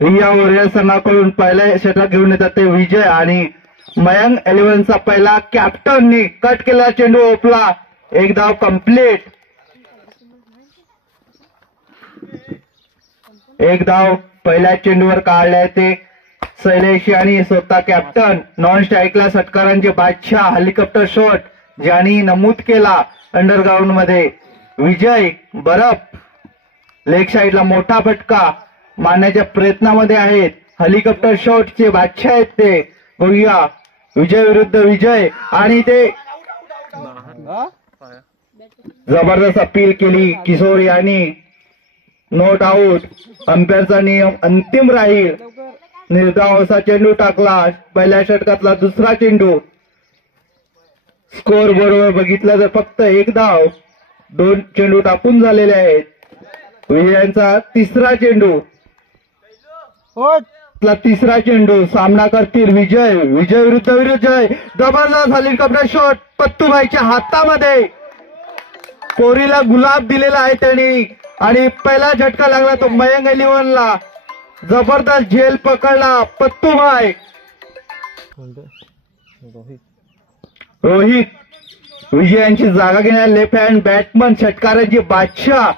Riya warrior संघाकडून पहिल्या षटक घेऊन येतात ते विजय आणि मयंक 11चा पहिला कॅप्टननी कट केला, चेंडू ओपला, एक धाव कंप्लीट. एक धाव पहिल्या चेंडूवर काढले ते शैलेश आणि स्वतः कॅप्टन. नॉन स्ट्राईकला षटकारांचे बादशाह हेलिकॉप्टर शॉट ज्यांनी नमूद केला अंडरग्राऊंड मध्ये. विजय बरफ लेग साईडला मोठा फटका मारण्याच्या प्रयत्नामध्ये आहेत. हेलिकॉप्टर शॉटचे बादशाह आहेत ते. बघूया विजय विरुद्ध विजय आणि ते जबरदस्त अपील केली किशोर यांनी. Not out. अंपायरचा नियम अंतिम राहील. निर्धाव असा चेंडू टाकला, पहिल्या षटकातला दुसरा चेंडू. स्कोर बरोबर बघितलं तर फक्त एक धाव, 2 चेंडू टाकून झालेले आहेत. विजयांचा तिसरा चेंडू, तिसरा चेंडू सामना करतील विजय. विजय विरुद्ध विजय. जबरदस्त हेलिकॉप्टर शॉट पत्तूबाईच्या हातामध्ये. कोरीला गुलाब दिलेला आहे त्यांनी आणि पहिला झटका लागला तो मयंक 11ला. जबरदस्त झेल पकडला पत्तूबाई. रोहित विजयांची जागा घेणारे लेफ्ट हँड बॅट्समन, षटकारांची बादशाह.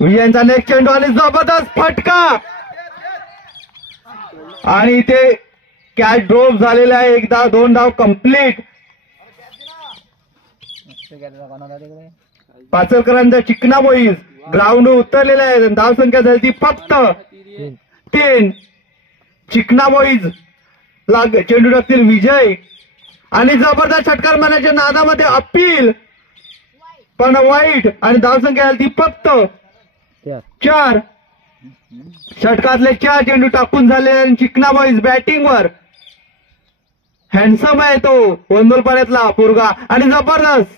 विजयांचा नेक्स्ट चेंडू आणि जबरदस्त फटका आणि ते कॅच ड्रॉप झालेला आहे. एक धाव, 2 धाव कंप्लीट. पाचलकरांचा चिकना बॉईज ग्राउंड उतरलेला आहे. धाव संख्या झाली ती फक्त 3. चिकना बॉईज ला चेंडू टाकतील विजय आणि जबरदस्त षटकार मारण्याच्या नादामध्ये अपील पण वाईट आणि धाव संख्या झाली ती फक्त 4. षटकातले 4 चेंडू टाकून झाले. चिकना बॉईज बॅटिंगवर. हँडसम आहे तो वंदोलपाड्यातला पोरगा आणि जबरदस्त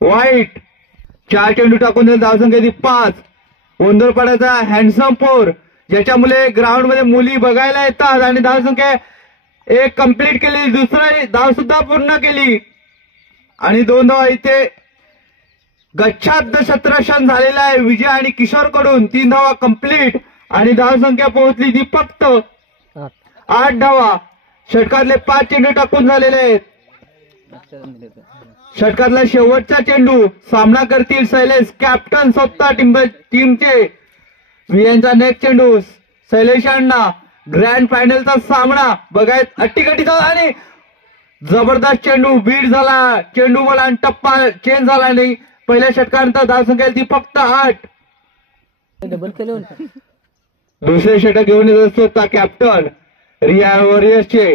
वाईट. 4 चेंडू टाकून दिले. धावसंख्या ती 5. वंदोलपाड्याचा हँडसम पोर ज्याच्यामुळे ग्राउंड मध्ये मुली बघायला येतात आणि धावसंख्या 1 कंप्लीट केली. दुसरी धाव सुद्धा पूर्ण केली आणि 2 धाव इथे गच्छाद शतरक्षण झालेला आहे विजय आणि किशोर कडून. 3 धावा कंप्लीट आणि धावसंख्या पोहोचली ती फक्त 8 धावा. षटकातले 5 चेंडू टाकून झालेले आहेत. षटकातला शेवटचा चेंडू सामना करतील शैलेश कॅप्टन स्वतः टीमचे. विजयांचा नेक्स्ट चेंडू शैलेशांना. ग्रँड फायनलचा सामना बघायत अट्टीगटीचा आणि जबरदस्त चेंडू बीट झाला. चेंडू मला टप्पा चेंज झाला नाही. पहिल्या षटकानंतर धावसंख्या ती फक्त 8. दुसरे षटक घेऊन येत असतो त्या कॅप्टन रिया वॉरियर्सचे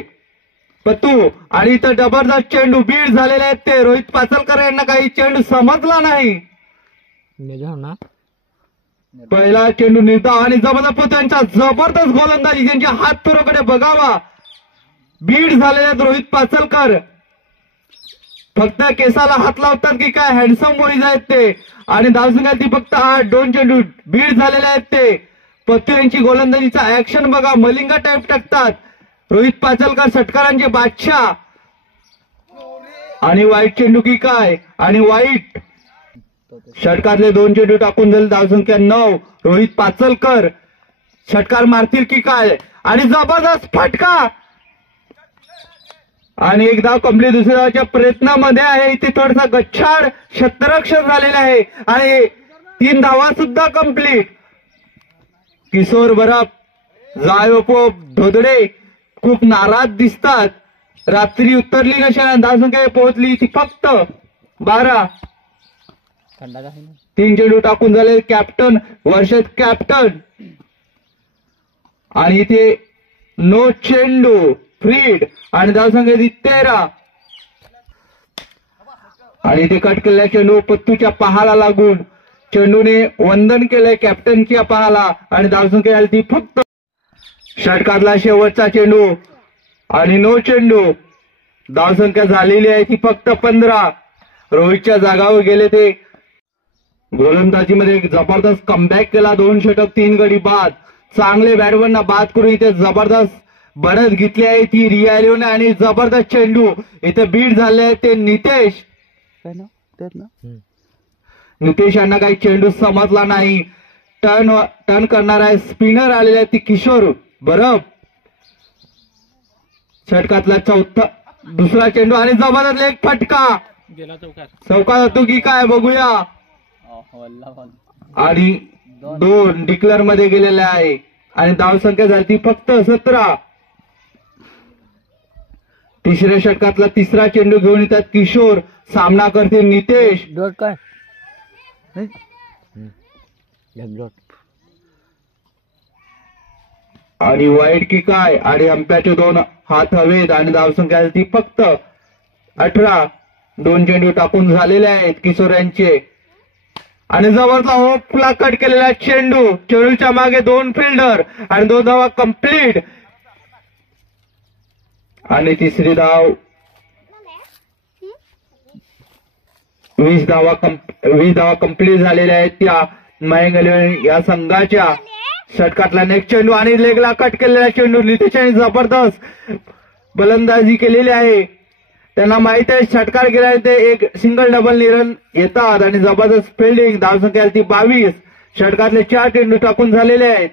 पत्तू आणि इथं जबरदस्त चेंडू बीट झालेले आहेत ते. रोहित पाचलकर यांना काही चेंडू समजला नाही. पहिला चेंडू निर्धाव आणि जबरदस्त त्यांचा जबरदस्त गोलंदाजी ज्यांच्या हात पुरोकडे बघावा. बीट झालेले आहेत रोहित पाचलकर. फक्त केसाला हात लावतात की काय हँडसम बॉईज आहेत ते आणि धावसंख्या ती फक्त 8. 2 चेंडू बीट झालेले आहेत ते. पत्तू यांची गोलंदाजीचा ऍक्शन बघा. मलिंगा टाईप टाकतात. रोहित पाचलकर षटकारांचे बादशाह आणि वाईट चेंडू की काय आणि वाईट. षटकातले 2 चेंडू टाकून झाले. धावसंख्या 9. रोहित पाचलकर षटकार मारतील की काय आणि जबरदस्त फटका आणि एक धाव कंप्लीट. दुसऱ्या धावाच्या प्रयत्नामध्ये आहे. इथे थोडासा गच्छाड क्षेत्ररक्षण झालेला आहे आणि 3 धावा सुद्धा कंप्लीट. किशोर बरफ, जायपोप धोदडे खूप नाराज दिसतात. रात्री उतरली नशा. धावसंख्या पोहोचली ती फक्त 12. 3 चेंडू टाकून झाले. कॅप्टन वर्षद कॅप्टन आणि इथे नो चेंडू फ्रीड आणि धावसंख्या ती 13 आणि इथे कट केलेला चेंडू पत्तूच्या पहाला लागून चेंडूने वंदन केलंय कॅप्टनच्या पहाला आणि धावसंख्या आली ती फक्त. षटकातला शेवटचा चेंडू आणि नो चेंडू. धावसंख्या झालेली आहे ती फक्त 15. रोहितच्या जागावर गेले ते. गोलंदाजीमध्ये जबरदस्त कमबॅक केला. 2 षटक 3 गडी बाद. चांगले बॅटमॅनना बाद करून इथे जबरदस्त बढत घेतली आहे ती रियालिओने आणि जबरदस्त चेंडू इथे बीट झाले आहे ते नितेश यांना काही चेंडू समजला नाही. टर्न करणारा आहे स्पिनर आलेला आहे ती किशोर बरब. षटकातला दुसरा चेंडू आणि जबरदस्त एक फटका गेला चौकार होतो की काय बघूया. आणि 2 डिक्लेअर मध्ये गेलेला आहे आणि धावसंख्या झाली फक्त 17. तिसऱ्या षटकातला तिसरा चेंडू घेऊन येतात किशोर. सामना करतील नितेश. काय आणि वाईट की काय आणि अंप्याचे 2 हात हवेत आणि धावसंख्या ती फक्त 18. 2 चेंडू टाकून झालेले आहेत किशोर यांचे. आणि जवळचा होपला कट केलेला चेंडूच्या मागे 2 फिल्डर आणि 2 धावा कंप्लीट. आणि तिसरी धाव 20 धावा कंप्लीट झालेल्या आहेत त्या मयंक 11 या संघाच्या. षटकातला नेक्स्ट चेंडू आणि लेगला कट केलेला चेंडू. नितेशाने जबरदस्त फलंदाजी केलेली आहे. त्यांना माहित आहे षटकार गेला ते एक सिंगल डबल निरन येतात आणि जबरदस्त फिल्डिंग. धावसंख्या ती 22. षटकातले 4 चेंडू टाकून झालेले आहेत.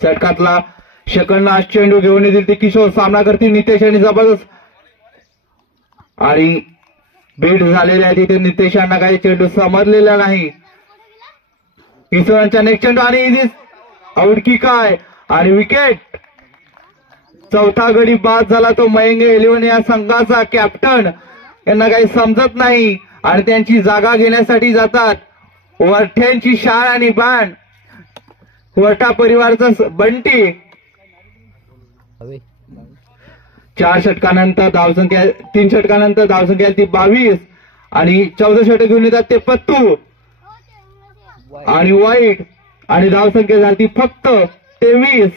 षटकातला सेकंड चेंडू घेऊन येतील ते किशोर. सामना करतील नितेश आणि जबरदस्त आणि बीट झालेले आहे तिथे. नितेशांना काही चेंडू समजलेला नाही. किशोरांचा नेक्स्ट चेंडू आणि आउट की काय आणि विकेट. चौथा गडी बाद झाला तो मयंक 11 या संघाचा कॅप्टन. यांना काही समजत नाही आणि त्यांची जागा घेण्यासाठी जातात वरठ्यांची शाळ आणि बाण. वरठा परिवाराचा बंटी. 4 षटकानंतर धावसंख्या 3 षटकानंतर धावसंख्या ती 22 आणि 14 षटक घेऊन येतात ते पत्तू आणि वाईट आणि धावसंख्या झाली फक्त 23.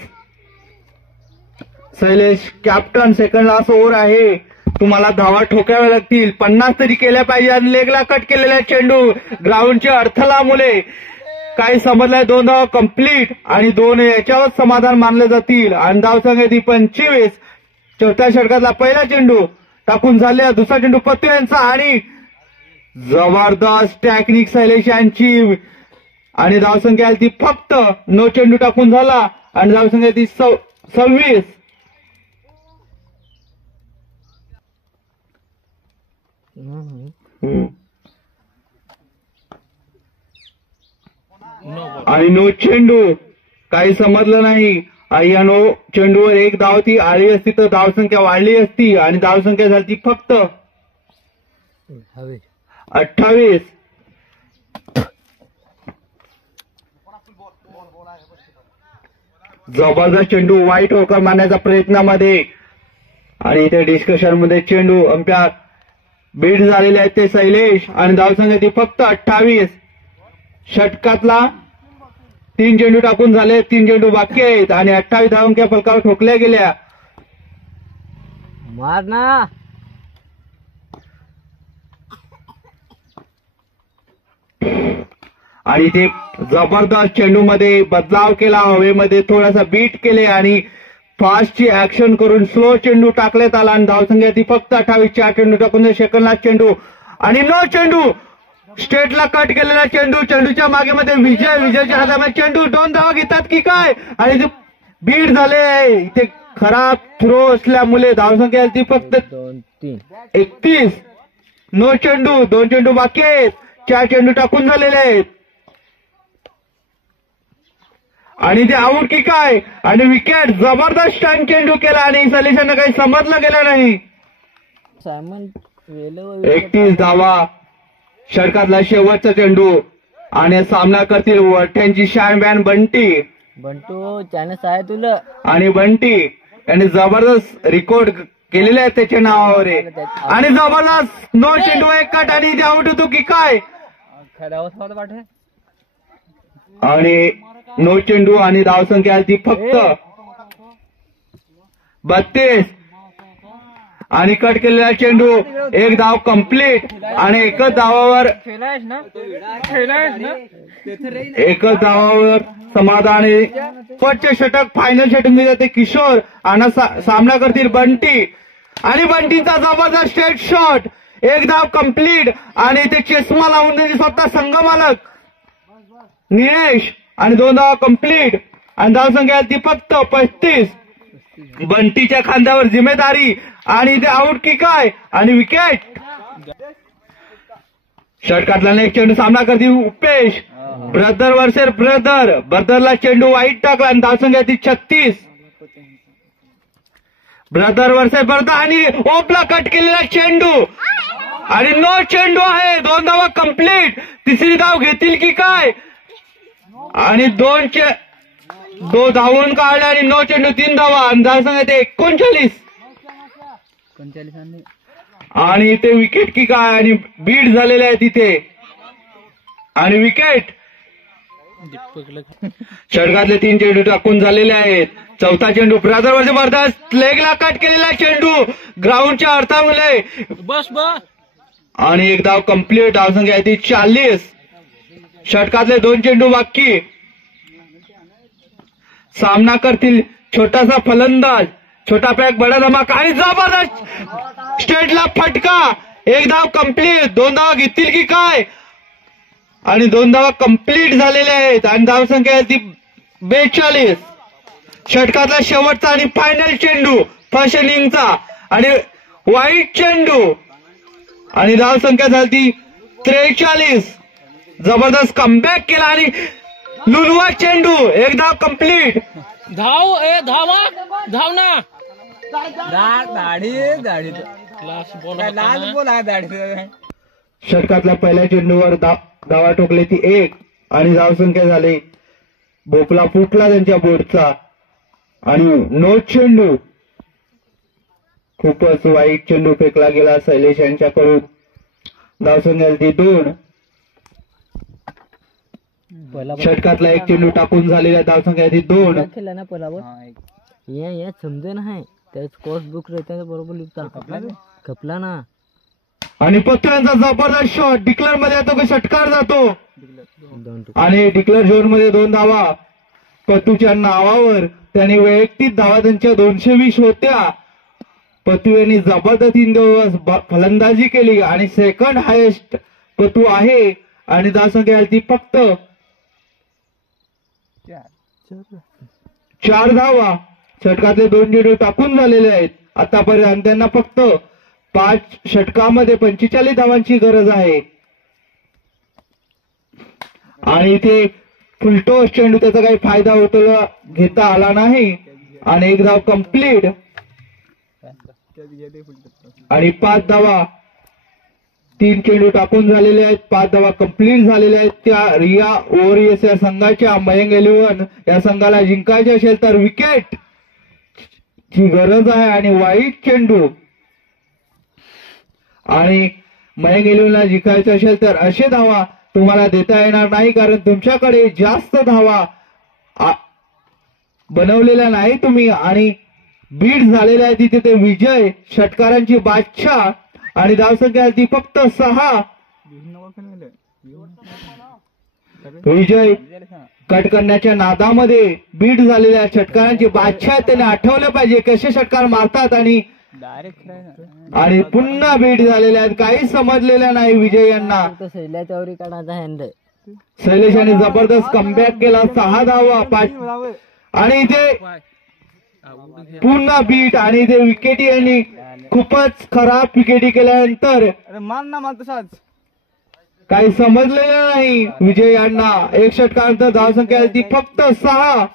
Shailesh captain second last over आहे. तुम्हाला धावा ठोकाव्या लागतील. 50 तरी केल्या पाहिजे. आणि लेगला कट केलेला चेंडू ग्राउंडच्या अडथळामुळे काही समजलंय. 2 धावा कंप्लीट आणि 2 याच्यावर समाधान मानले जातील. आणि धावसंख्या ती 25. चौथ्या षटकातला पहिला चेंडू टाकून झाले. दुसरा चेंडू पत्तू यांचा आणि जबरदस्त टेक्निक शैलेश यांची आणि धावसंख्या ती फक्त 9 चेंडू टाकून झाला आणि धावसंख्या ती 26. आणि 9 चेंडू काही समजलं नाही. या 9 चेंडूवर 1 धाव ती आली असती तर धावसंख्या वाढली असती आणि धावसंख्या झाली फक्त 28. जबरदस्त चेंडू वाईट होकर मारण्याच्या प्रयत्नामध्ये आणि इथे डिस्कशन मध्ये चेंडू अंपायर बीट झालेले आहेत ते शैलेश आणि धावसंख्या ती फक्त 28. षटकातला 3 चेंडू टाकून झाले. 3 चेंडू बाकी आहेत आणि 28 धावांच्या फलकावर ठोकल्या गेल्या. मार ना. आणि ते जबरदस्त चेंडू मध्ये बदलाव केला. हवेमध्ये थोडासा बीट केले आणि फास्टची ऍक्शन करून स्लो चेंडू टाकण्यात आला आणि धावसंख्या ती फक्त 28. 4 चेंडू टाकून सेकंडला चेंडू आणि 9 चेंडू स्टेटला कट केलेला चेंडूच्या मागे मध्ये विजयच्या हातामध्ये चेंडू. 2 धावा घेतात की काय आणि ते बीट झाले. इथे खराब थ्रो असल्यामुळे धावसंख्या ती फक्त 31. 9 चेंडू 2 चेंडू बाकी आहेत. 4 चेंडू टाकून झालेले आहेत आणि ते आऊट की काय आणि विकेट. जबरदस्त टर्न चेंडू केला आणि शैलेशांना काही समजलं गेलं नाही. 31 धावा. षटकातला शेवटचा चेंडू आणि सामना करतील वरठ्यांची शानबॅन बंटू चान्स आहे तुला. आणि बंटी यांनी जबरदस्त रेकॉर्ड केलेले आहेत त्याच्या नावावर आणि जबरदस्त 9 चेंडू 1 कट आणि ते आऊट होतो की काय आणि 9 चेंडू आणि धावसंख्या ती फक्त 32 आणि कट केलेला चेंडू 1 धाव कंप्लीट आणि एकच धावावर समाधान. शेवटचे षटक फायनल षटक दिले ते किशोर आणि सामना करतील बंटी आणि बंटीचा जबरदस्त स्ट्रेट शॉट एक धाव कंप्लीट आणि ते चष्मा लावून त्यांचे स्वतः संघ मालक निलेश आणि 2 धावा कंप्लीट आणि धावसंख्या ती फक्त 35. बंटीच्या खांद्यावर जिम्मेदारी आणि ते आउट की काय आणि विकेट. षटकातला नेक्स्ट चेंडू सामना करते उपेश. ब्रदर वर्सेस ब्रदरला चेंडू वाईट टाकला आणि धावसंख्या ती 36. ब्रदर वर्सेस ब्रदर आणि ओपला कट केलेला चेंडू आणि नो चेंडू आहे. 2 धावा कंप्लीट. तिसरी धाव घेतील की काय आणि 2 धावून काढले आणि नो चेंडू 3 धावा आणि धावसंख्या ते 39. आणि इथे विकेट की काय आणि बीट झालेले आहे तिथे आणि विकेट. षटकातले 3 चेंडू टाकून झालेले आहेत. चौथा चेंडू ब्रदर वर्सेस ब्रदर लेगला कट केलेला चेंडू ग्राउंडच्या अर्थामुळे बस आणि 1 धाव कंप्लीट. धावसंख्या ती 40. षटकातले 2 चेंडू बाकी. सामना करतील छोटासा फलंदाज. छोटा पॅक बडा धमाका आणि जबरदस्त स्टेटला फटका. 1 धाव कंप्लीट. 2 धावा घेतील की काय आणि 2 धावा कंप्लीट झालेल्या आहेत आणि धावसंख्या ती 42. षटकातला शेवटचा आणि फायनल चेंडू फर्स्ट इनिंगचा आणि वाईट चेंडू आणि धावसंख्या झाली ती 43. जबरदस्त कमबॅक केला आणि लुलवा चेंडू. 1 धाव कंप्लीट. धाव धाव ना षटकातल्या पहिल्या चेंडूवर धावा ठोकले ती 1 आणि धावसंख्या झाली. भोपला फुटला त्यांच्या बोर्डचा आणि नो चेंडू. खूपच वाईट चेंडू फेकला गेला शैलेश यांच्याकडून. धावसंख्या ती 2. षटकातला 1 चेंडू टाकून झालेल्या धावसंख्या ती 2. खेळला ना पहिला समजे नाही त्या कोर्स बुक रहता बरोबर लिखता खपला ना आणि पत्र्यांचा जबरदस्त शॉट डिक्लेअर मध्ये येतो की षटकार जातो आणि डिक्लेअर झोन मध्ये 2 धावा पतूच्या नावावर. त्यांनी वैयक्तिक धावा त्यांच्या 220 होत्या. पतू यांनी जबरदस्त फलंदाजी केली आणि सेकंड हायेस्ट पतू आहे आणि धावसंख्या ती फक्त 4 धावा. षटकातले 2 चेंडू टाकून झालेले आहेत आतापर्यंत. त्यांना फक्त 5 षटकामध्ये 45 धावांची गरज आहे आणि इथे फुलटॉस चेंडू त्याचा काही फायदा घेता आला नाही आणि 1 धाव कंप्लीट आणि 5 धावा. 3 चेंडू टाकून झालेले आहेत. 5 धावा कंप्लीट झालेल्या आहेत. त्या रिया ओव्हरियस या संघाच्या मयंक 11 या संघाला जिंकायचे असेल तर विकेट ची गरज आहे आणि वाईट चेंडू आणि मयंक 11ला जिंकायचं असेल तर असे धावा तुम्हाला देता येणार नाही कारण तुमच्याकडे जास्त धावा बनवलेल्या नाही तुम्ही आणि बीट झालेल्या आहे तिथे ते विजय षटकारांची बादशाह आणि धावसंख्या ती फक्त 6. विजय कट करण्याच्या नादामध्ये बीट झालेल्या षटकारांची बादशाह त्यांनी आठवलं पाहिजे कसे षटकार मारतात आणि पुन्हा बीट झालेल्या आहेत. काही समजलेलं नाही विजय यांना. शैल्याच्यावरी काढायचा हँड शैलेश यांनी जबरदस्त कमबॅक केला. 6 धावा 5 आणि इथे पुन्हा बीट आणि इथे विकेटी यांनी खूपच खराब विकेटी केल्यानंतर काही समजलेलं नाही विजय यांना. 1 षटकानंतर धावसंख्या ती फक्त 6.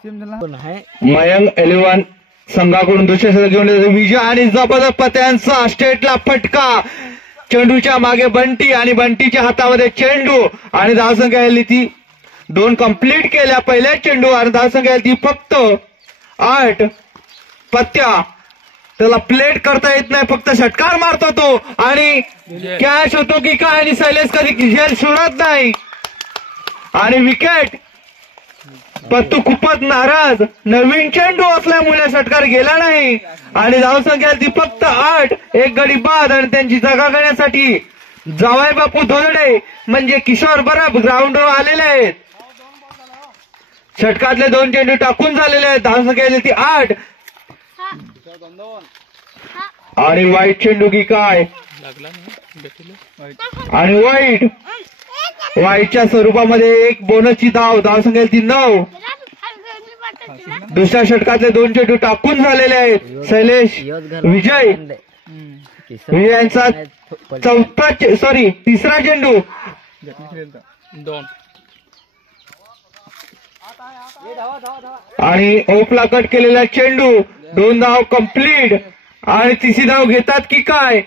मयंक 11 संघाकडून दुसरे षटक घेऊन विजय आणि जबरदस्त पत्यांचा स्टेटला फटका. चेंडूच्या मागे बंटी आणि बंटीच्या हातामध्ये चेंडू आणि धावसंख्या ती 2 कंप्लीट केल्या पहिल्या चेंडू आणि धावसंख्या ती फक्त 8. पत्त्या त्याला प्लेट करता येत नाही फक्त षटकार मारतो तो आणि कॅच होतो की काय आणि शैलेश कधी झेल सोडत नाही आणि विकेट. पत्तू खूपच नाराज. नवीन चेंडू असल्यामुळे षटकार गेला नाही आणि धावसंख्या ती फक्त 8. 1 गडी बाद आणि त्यांची जागा करण्यासाठी जावाई बापू धोरडे म्हणजे किशोर बराब ग्राउंडवर आलेले आहेत. षटकातले 2 चेंडू टाकून झालेले आहेत. धावसंख्या ती 8 आणि वाईट चेंडू की काय लागला नाही भेटीला. आणि वाईटच्या स्वरूपामध्ये एक बोनसची धावसंख्या ती 9. दुसऱ्या षटकातले 2 चेंडू टाकून झालेले आहेत. शैलेश विजयांचा तिसरा चेंडू. 2 आणि ओपला कट केलेला चेंडू. 2 धाव कंप्लीट. आणि तिसरी धाव घेतात की काय.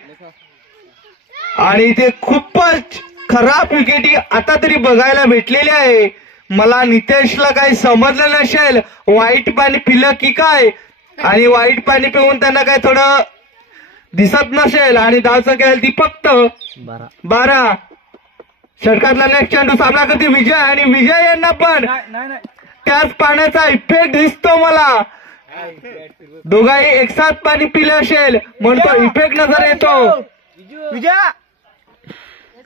आणि ते खूपच खराब विकेटी आता तरी बघायला भेटलेली आहे. मला नितेशला काही समजलं नसेल, वाईट पाणी पिलं की काय, आणि वाईट पाणी पिऊन त्यांना काय थोडं दिसत नसेल. आणि धावसंख्या ती फक्त 12. षटकातला नेक्स्ट चेंडू सामना करते विजय. आणि विजय यांना पण त्याच पाण्याचा इफेक्ट दिसतो मला. दोघाही एकसाथ पाणी पिले असेल म्हणून तो इफेक्ट नजर येतो. विजय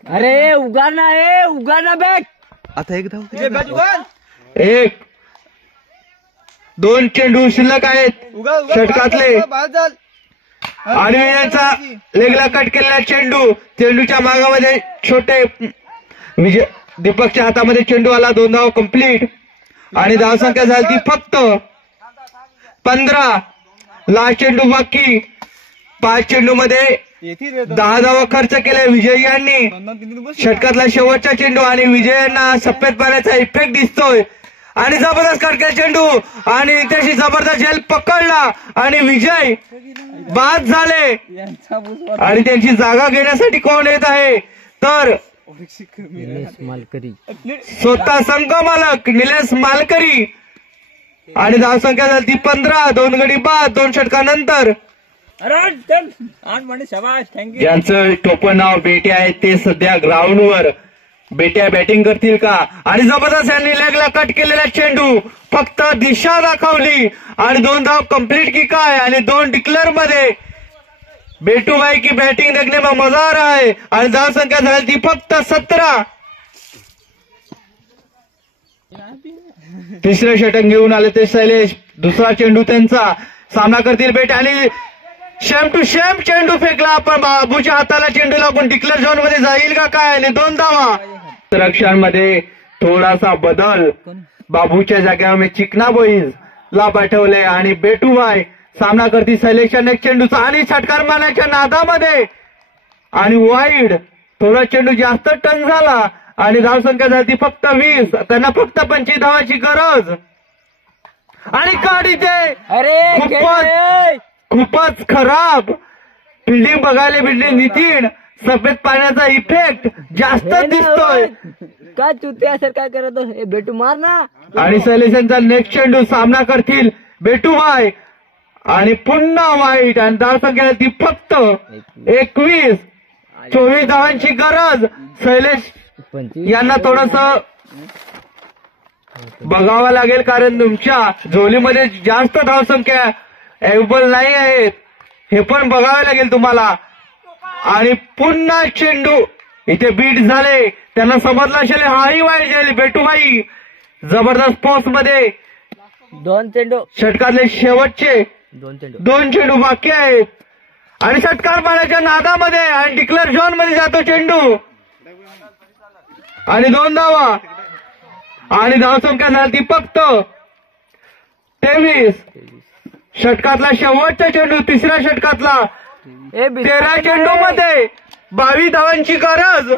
अरे उगाना बॅट. आता एक धाव. 2 चेंडू शिल्लक आहेत षटकातले. आणि विजयचा लेगला कट केलेला चेंडूच्या मागामध्ये छोटे विजय दीपकच्या हातामध्ये चेंडू आला. 2 धाव कंप्लीट. आणि धावसंख्या झाली ती फक्त 15. लास्ट चेंडू बाकी. 5 चेंडू मध्ये 10 धावा खर्च केले विजय यांनी. षटकातला शेवटचा चेंडू आणि विजयांना सफेद पाण्याचा इफेक्ट दिसतोय. आणि जबरदस्त कट केला चेंडू. आणि त्याची जबरदस्त झेल पकडला आणि विजय बाद झाले. आणि त्यांची जागा घेण्यासाठी कोण येत आहे तर स्वतः संघ मालक निलेश मालकरी. आणि धावसंख्या झाली ती 15. 2 गडी बाद 2 षटकानंतर. ज्यांचं टोपण नाव बेट्या आहे ते सध्या ग्राउंडवर. बेट्या बॅटिंग करतील का. आणि जबरदस्त यांनी लेगला कट केलेला चेंडू फक्त दिशा दाखवली. आणि 2 धाव कंप्लीट की काय. आणि 2 डिक्लेअर मध्ये बेटू भाई की बैटिंग देखने में मजा आ रहा है. आणि धावसंख्या झाली ती फक्त 17. तिसरे षटक घेऊन आले ते शैलेश. दुसरा चेंडू त्यांचा. सामना करतील बेट. आणि शेम टू शेम चेंडू फेकला पण बाबूच्या हाताला चेंडू लागून डिक्लेअर झोन मध्ये जाईल का काय. आणि 2 धावा. रक्षणामध्ये थोडासा बदल. बाबूच्या जागेवर मी चिकना बॉईज ला पाठवले. आणि बेटूभाई सामना करतील शैलेशच्या नेक्स्ट चेंडूचा. आणि षटकार मारण्याच्या नादामध्ये आणि वाईड थोडा चेंडू जास्त टन झाला. आणि धावसंख्या झाली फक्त 20. त्यांना फक्त 25 धावाची गरज. आणि काढी ते खूपच खराब फिल्डिंग बघायला भेटली. नितीन सफेद पाण्याचा इफेक्ट जास्त दिसतोय. काय चुत्या सर काय करत बेटू मार ना. आणि शैलेशांचा नेक्स्ट चेंडू. सामना करतील बेटूभाई. आणि पुन्हा वाईट. आणि धावसंख्या ती फक्त 21. 24 धावांची गरज. शैलेश यांना थोडस बघावं लागेल कारण तुमच्या झोलीमध्ये जास्त धावसंख्या अवेलेबल नाही आहेत. हे पण बघावे लागेल तुम्हाला. आणि पुन्हा चेंडू इथे बीट झाले. त्यांना समजलं असेल हाही वाईट झाली. बेटूभाई जबरदस्त पोस्ट मध्ये. 2 चेंडू षटकातले शेवटचे 2 चेंडू बाकी आहेत. आणि षटकार मारण्याच्या नादामध्ये आणि डिक्लेअर झोन मध्ये जातो चेंडू. आणि 2 धावा. आणि धावसंख्या झाली ती फक्त 23. षटकातला शेवटचा चेंडू. तिसऱ्या षटकातला 13 चेंडू मध्ये 22 धावांची गरज.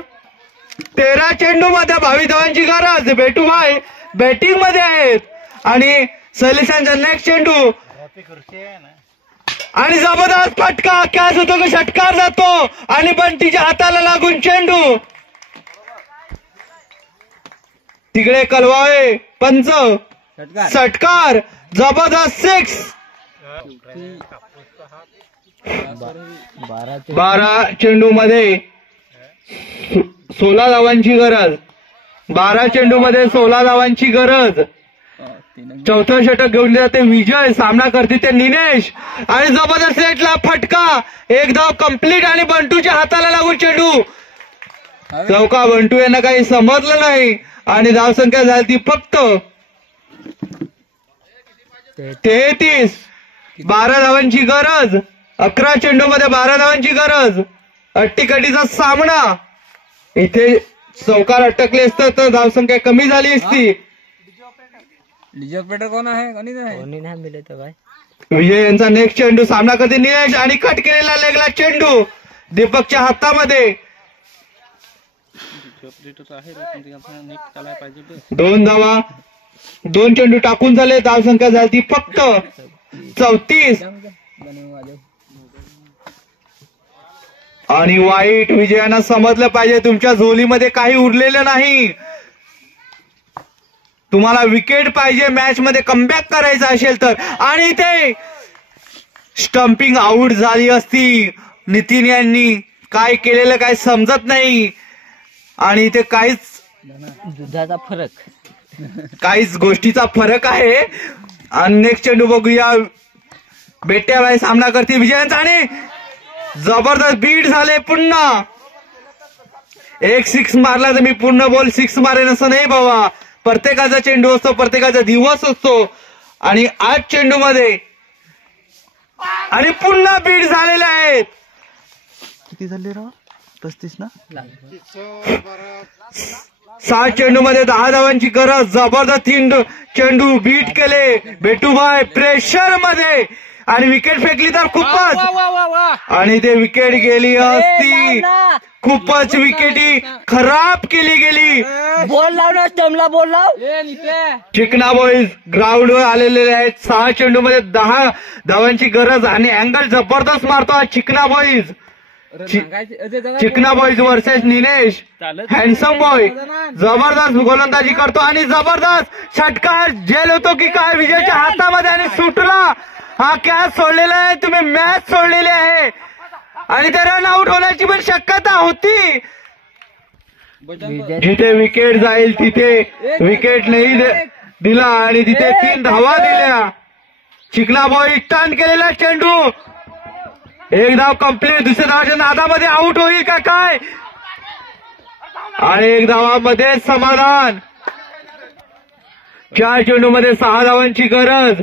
13 चेंडू मध्ये 22 धावांची गरज. बेटूभाई बॅटिंग मध्ये आहेत. आणि शैलेशांचा नेक्स्ट चेंडू. आणि जबरदस्त फटका. कॅच होतो की षटकार जातो. आणि बंटीच्या हाताला लागून चेंडू. तिकडे कलवावे पंच. षटकार जबरदस्त 6. 12 चेंडू मध्ये 16 धावांची गरज. 12 चेंडू मध्ये 16 धावांची गरज. चौथं षटक घेऊन जाते विजय. सामना करते ते निलेश. आणि जबरदस्त सेटला फटका. 1 धाव कंप्लीट. आणि बंटूच्या हाताला लागून चेंडू. चौका. बंटू यांना काही समजलं नाही. आणि धावसंख्या झाली ती फक्त 33. 12 धावांची गरज. 11 चेंडू मध्ये 12 धावांची गरज. अट्टीकटीचा सामना. इथे चौकार अटकले असतं तर धावसंख्या कमी झाली असती. डीजे ऑपरेटर कोण आहे? कोणी नाही. कोणी नाही मिले तर काय. विजय यांचा नेक्स्ट चेंडू सामना करते निलेश आणि कट केलेला लेगला चेंडू दीपकच्या हातामध्ये. 2 धावा, 2 चेंडू टाकून झाले. धावसंख्या झाली फक्त 34. आणि वाईट विजयानं समजलं पाहिजे तुमच्या झोलीमध्ये काही उरलेलं नाही. तुम्हाला विकेट पाहिजे मॅच मध्ये कमबॅक करायचं असेल तर. आणि ते स्टंपिंग आउट झाली असती. नितीन यांनी काय केलेलं काय समजत नाही. आणि ते दुधाचा फरक, काहीच गोष्टीचा फरक आहे. आणि नेक्स्ट चेंडू बघूया. बेट्याबाई सामना करते विजयांचा आणि जबरदस्त बीट झाले. पुन्हा एक 6 मारला तर मी पूर्ण बॉल 6 मारेन असं नाही बाबा. प्रत्येकाचा चेंडू असतो, प्रत्येकाचा दिवस असतो. आणि 8 चेंडू मध्ये आणि पुन्हा बीट झालेले आहेत. किती झाले राव? 35 ना. 7 चेंडू मध्ये 10 धावांची गरज. जबरदस्त 3 चेंडू बीट केले बेटूबाई प्रेशर मध्ये. आणि विकेट फेकली तर खूपच. आणि ते विकेट गेली असती. खूपच विकेटी खराब केली गेली. बॉल लाव ना, स्टंपला बॉल लाव. चिकना बॉईज ग्राउंडवर आलेले आहेत. 6 चेंडू मध्ये 10 धावांची गरज. आणि अँगल जबरदस्त मारतो चिकना बॉईज. चिकना boys versus Nilesh. Handsome boy जबरदस्त गोलंदाजी करतो आणि जबरदस्त षटकार झेल होतो की काय विजयच्या हातामध्ये. आणि सुटला. हा कॅच सोडलेला आहे. तुम्ही मॅच सोडलेली आहे. आणि ते रन आउट होण्याची पण शक्यता होती. जिथे विकेट जाईल तिथे विकेट नाही दिला. आणि तिथे 3 धावा दिल्या. चिकना बॉय टर्न केलेला चेंडू. 1 धाव कंप्लीट. दुसऱ्या धावाच्या नादामध्ये आउट होईल का काय. आणि 1 धावामध्ये समाधान. 4 चेंडू मध्ये 6 धावांची गरज.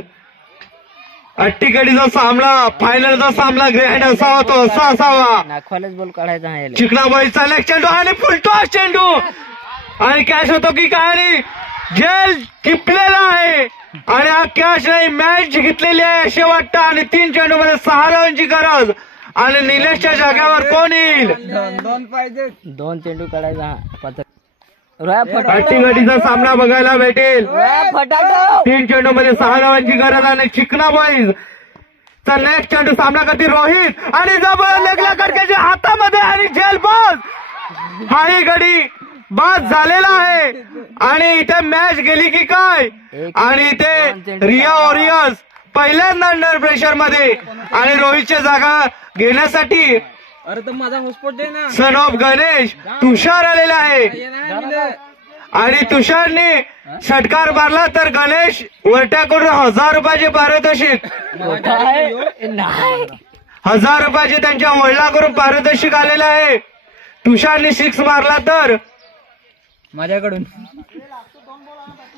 अट्टीकडीचा सामना, फायनलचा सामना ग्रँड असावा तो असा असावा. नाखवालाच बॉल काढायचा आहे. चिकना बॉईचा नेक्स्ट चेंडू आणि फुलटॉस चेंडू. आणि कॅच होतो की काय. आणि जेल टिपलेला आहे. आणि हा कॅच नाही मॅच घेतलेली आहे असे वाटतं. आणि 3 चेंडू मध्ये 6 धावांची गरज. आणि निलेशच्या जागेवर कोण येईल. 2 चेंडू काढायचा. अट्टीगडीचा सामना बघायला भेटेल. 3 चेंडू मध्ये 6 धावांची गरज. आणि चिकना बॉईज तर नेक्स्ट चेंडू सामना करते रोहित. आणि जबरदस्त लेगला कडक्याच्या हातामध्ये. आणि झेल बॉल. हाही गडी बाद झालेला आहे. आणि इथे मॅच गेली की काय. आणि इथे रिया वॉरियर्स पहिल्यांदा अंडर प्रेशर मध्ये. आणि रोहितची जागा घेण्यासाठी अरे तर माझा हॉटस्पॉट दे ना. सन ऑफ गणेश तुषार आलेला आहे. आणि तुषारने षटकार मारला तर गणेश वरट्याकडून 1000 रुपयाचे पारितोषिक. 1000 रुपयाचे त्यांच्या वडिलांकडून पारितोषिक आलेलं आहे. तुषारने 6 मारला तर माझ्याकडून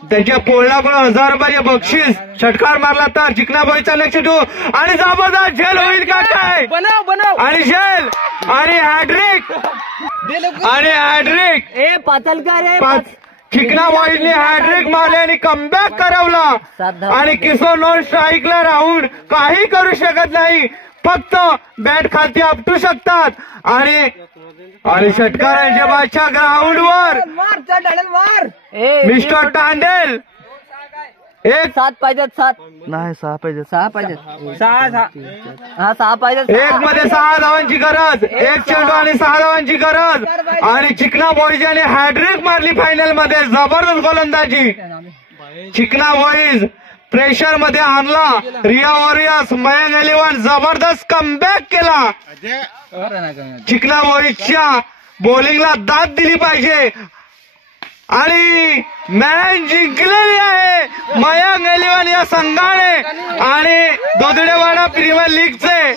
त्यांच्या पोळण्याकडून 1000 रुपयाचे बक्षीस. षटकार मारला तर चिकना बॉईचा नेक्स्ट चेंडू. आणि जबरदस्त झेल होईल का काय. आणि झेल आणि हॅड्रिक. आणि हॅड्रिक पातल का रे. चिकना बॉईजने हॅड्रिक मारले आणि कमबॅक करवला. आणि किशोर नॉन स्ट्राईकला राहून काही करू शकत नाही. फक्त बॅट खालती आपटू शकतात. आणि षटकारांच्या बादशा ग्राउंडवर मिस्टर टांडेल. 7 पाहिजेत. 7 नाही 6 पाहिजे. 6 पाहिजेत. 6 पाहिजेत. 1 मध्ये 6 धावांची गरज. 1 चेंडू आणि 6 धावांची गरज. आणि चिकना बॉईज आणि हॅड्रिक मारली फायनल मध्ये. जबरदस्त गोलंदाजी. चिकना बॉईज प्रेशर मध्ये आणला. रिया वॉरियर्स मयंक 11 जबरदस्त कमबॅक केला. चिकना बॉईजच्या बॉलिंगला दाद दिली पाहिजे. आणि मॅच जिंकलेली आहे मयंक 11 या संघाने. आणि दोदडेवाडा प्रीमियर लीगचे